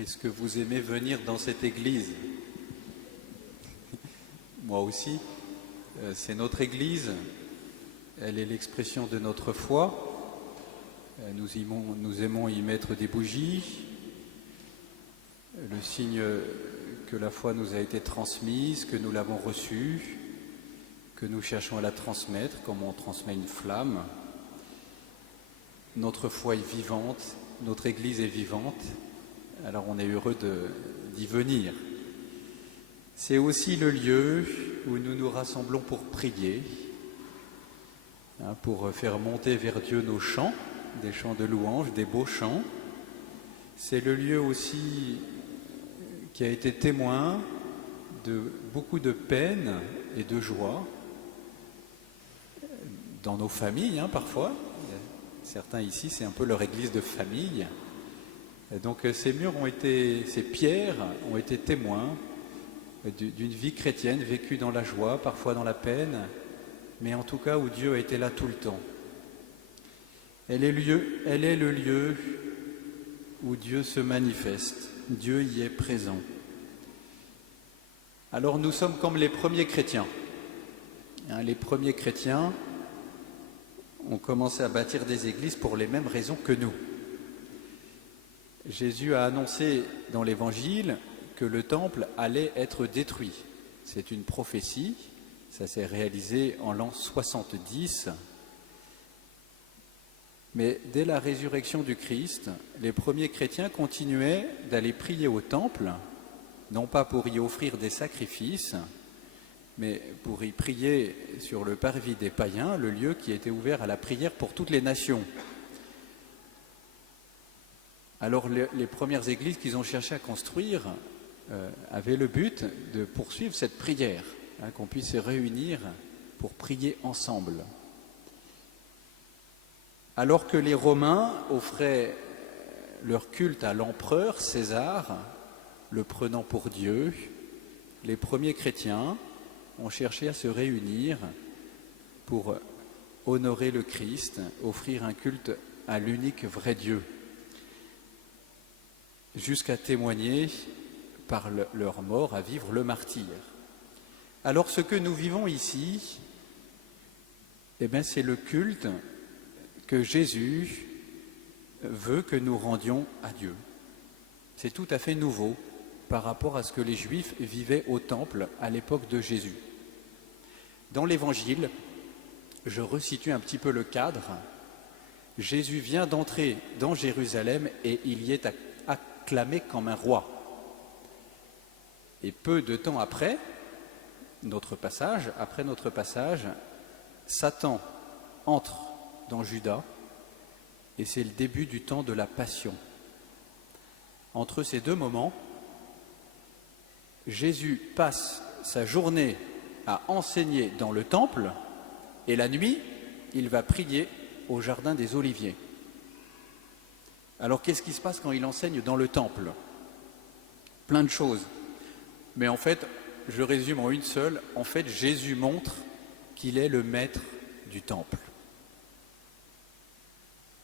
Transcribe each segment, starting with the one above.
Est-ce que vous aimez venir dans cette église? Moi aussi. C'est notre église. Elle est l'expression de notre foi. Nous aimons y mettre des bougies. Le signe que la foi nous a été transmise, que nous l'avons reçue, que nous cherchons à la transmettre comme on transmet une flamme. Notre foi est vivante, notre église est vivante. Alors on est heureux d'y venir. C'est aussi le lieu où nous nous rassemblons pour prier, pour faire monter vers Dieu nos chants, des chants de louange, des beaux chants. C'est le lieu aussi qui a été témoin de beaucoup de peine et de joie dans nos familles, parfois. Certains ici, c'est un peu leur église de famille. Et donc ces pierres ont été témoins d'une vie chrétienne vécue dans la joie, parfois dans la peine, mais en tout cas où Dieu a été là tout le temps. Elle est le lieu où Dieu se manifeste, Dieu y est présent. Alors nous sommes comme les premiers chrétiens. Les premiers chrétiens ont commencé à bâtir des églises pour les mêmes raisons que nous. Jésus a annoncé dans l'Évangile que le temple allait être détruit. C'est une prophétie, ça s'est réalisé en l'an 70. Mais dès la résurrection du Christ, les premiers chrétiens continuaient d'aller prier au temple, non pas pour y offrir des sacrifices, mais pour y prier sur le parvis des païens, le lieu qui était ouvert à la prière pour toutes les nations. Alors les premières églises qu'ils ont cherché à construire avaient le but de poursuivre cette prière, qu'on puisse se réunir pour prier ensemble. Alors que les Romains offraient leur culte à l'empereur César, le prenant pour Dieu, les premiers chrétiens ont cherché à se réunir pour honorer le Christ, offrir un culte à l'unique vrai Dieu, jusqu'à témoigner par leur mort à vivre le martyre. Alors ce que nous vivons ici, c'est le culte que Jésus veut que nous rendions à Dieu. C'est tout à fait nouveau par rapport à ce que les Juifs vivaient au temple à l'époque de Jésus. Dans l'Évangile, je resitue un petit peu le cadre. Jésus vient d'entrer dans Jérusalem et il y est acclamé comme un roi. Et peu de temps après notre passage, Satan entre dans Juda et c'est le début du temps de la Passion. Entre ces deux moments, Jésus passe sa journée à enseigner dans le temple et la nuit, il va prier au jardin des Oliviers. Alors qu'est-ce qui se passe quand il enseigne dans le temple? Plein de choses. Mais en fait, je résume en une seule, Jésus montre qu'il est le maître du temple.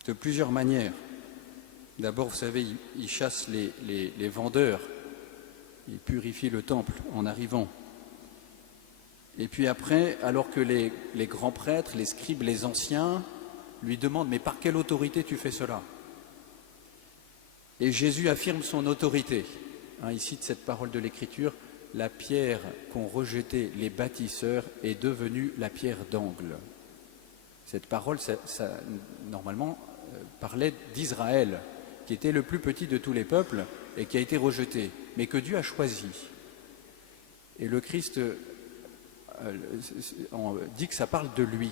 De plusieurs manières. D'abord, vous savez, il chasse les vendeurs. Il purifie le temple en arrivant. Et puis après, alors que les grands prêtres, les scribes, les anciens lui demandent « Mais par quelle autorité tu fais cela ?» Et Jésus affirme son autorité. Il cite cette parole de l'Écriture, « La pierre qu'ont rejetée les bâtisseurs est devenue la pierre d'angle. » Cette parole, ça normalement, parlait d'Israël, qui était le plus petit de tous les peuples et qui a été rejeté, mais que Dieu a choisi. Et le Christ dit que ça parle de lui.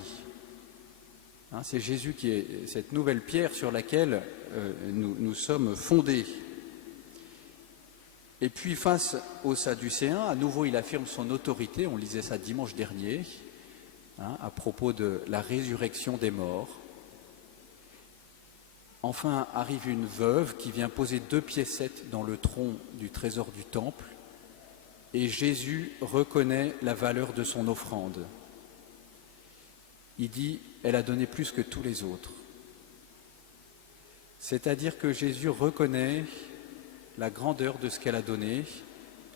C'est Jésus qui est cette nouvelle pierre sur laquelle nous sommes fondés. Et puis face aux Sadducéens, à nouveau il affirme son autorité, on lisait ça dimanche dernier, à propos de la résurrection des morts. Enfin arrive une veuve qui vient poser 2 piécettes dans le tronc du trésor du temple et Jésus reconnaît la valeur de son offrande. Il dit « Elle a donné plus que tous les autres ». C'est-à-dire que Jésus reconnaît la grandeur de ce qu'elle a donné.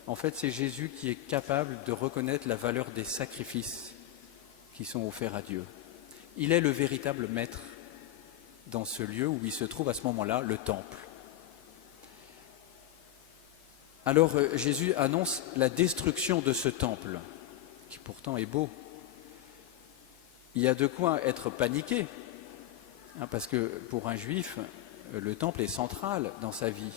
En fait, c'est Jésus qui est capable de reconnaître la valeur des sacrifices qui sont offerts à Dieu. Il est le véritable maître dans ce lieu où il se trouve à ce moment-là, le temple. Alors Jésus annonce la destruction de ce temple, qui pourtant est beau. Il y a de quoi être paniqué, parce que pour un juif, le temple est central dans sa vie.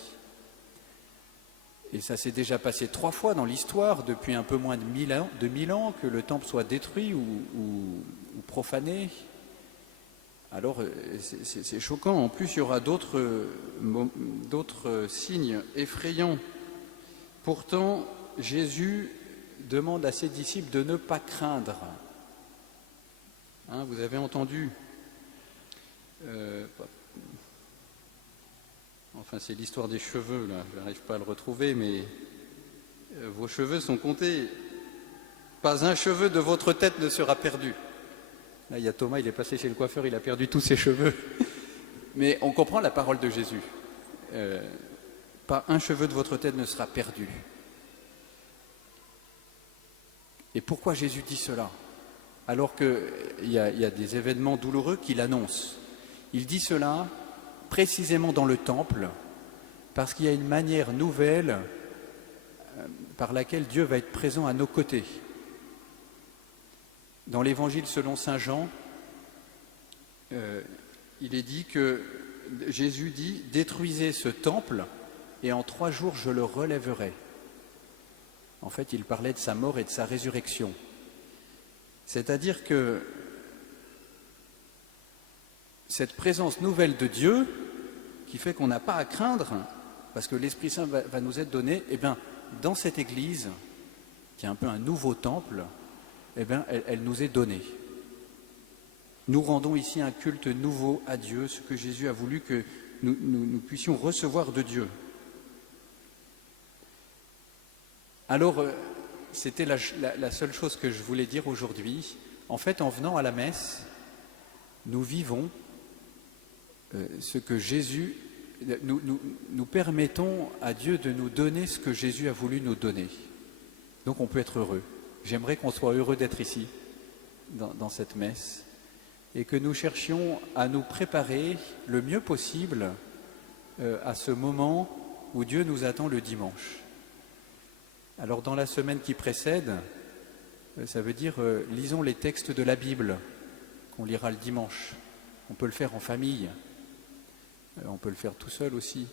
Et ça s'est déjà passé 3 fois dans l'histoire, depuis un peu moins de 1000 ans, que le temple soit détruit ou profané. Alors c'est choquant. En plus, il y aura d'autres signes effrayants. Pourtant, Jésus demande à ses disciples de ne pas craindre. Vous avez entendu c'est l'histoire des cheveux, là. Je n'arrive pas à le retrouver, mais vos cheveux sont comptés. Pas un cheveu de votre tête ne sera perdu. Là, il y a Thomas, il est passé chez le coiffeur, il a perdu tous ses cheveux. Mais on comprend la parole de Jésus. Pas un cheveu de votre tête ne sera perdu. Et pourquoi Jésus dit cela? Alors qu'il y a des événements douloureux qu'il annonce. Il dit cela précisément dans le temple, parce qu'il y a une manière nouvelle par laquelle Dieu va être présent à nos côtés. Dans l'Évangile selon saint Jean, il est dit que Jésus dit « Détruisez ce temple et en 3 jours je le relèverai ». En fait, il parlait de sa mort et de sa résurrection. C'est-à-dire que cette présence nouvelle de Dieu, qui fait qu'on n'a pas à craindre, parce que l'Esprit Saint va nous être donné, dans cette Église, qui est un peu un nouveau temple, elle nous est donnée. Nous rendons ici un culte nouveau à Dieu, ce que Jésus a voulu que nous puissions recevoir de Dieu. Alors, c'était la seule chose que je voulais dire aujourd'hui. En fait, en venant à la messe, nous vivons ce que Jésus... Nous permettons à Dieu de nous donner ce que Jésus a voulu nous donner. Donc on peut être heureux. J'aimerais qu'on soit heureux d'être ici, dans cette messe, et que nous cherchions à nous préparer le mieux possible à ce moment où Dieu nous attend le dimanche. Alors dans la semaine qui précède, ça veut dire lisons les textes de la Bible qu'on lira le dimanche. On peut le faire en famille, on peut le faire tout seul aussi.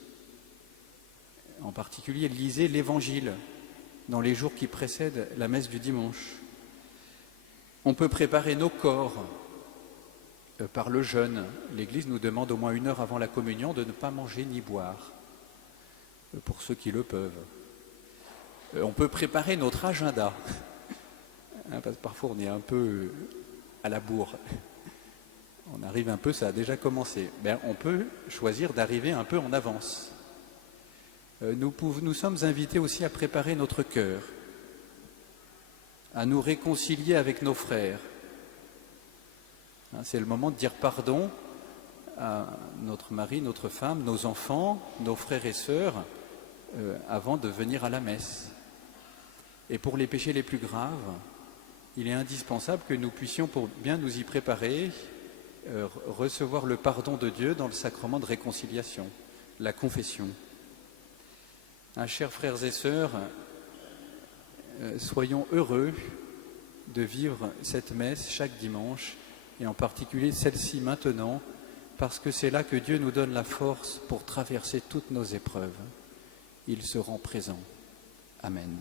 En particulier, lisez l'Évangile dans les jours qui précèdent la messe du dimanche. On peut préparer nos corps par le jeûne. L'Église nous demande au moins 1 heure avant la communion de ne pas manger ni boire, pour ceux qui le peuvent. On peut préparer notre agenda, parce que parfois on est un peu à la bourre. On arrive un peu, ça a déjà commencé. On peut choisir d'arriver un peu en avance. Nous sommes invités aussi à préparer notre cœur, à nous réconcilier avec nos frères. C'est le moment de dire pardon à notre mari, notre femme, nos enfants, nos frères et sœurs, avant de venir à la messe. Et pour les péchés les plus graves, il est indispensable que nous puissions, pour bien nous y préparer, recevoir le pardon de Dieu dans le sacrement de réconciliation, la confession. Chers frères et sœurs, soyons heureux de vivre cette messe chaque dimanche, et en particulier celle-ci maintenant, parce que c'est là que Dieu nous donne la force pour traverser toutes nos épreuves. Il se rend présent. Amen.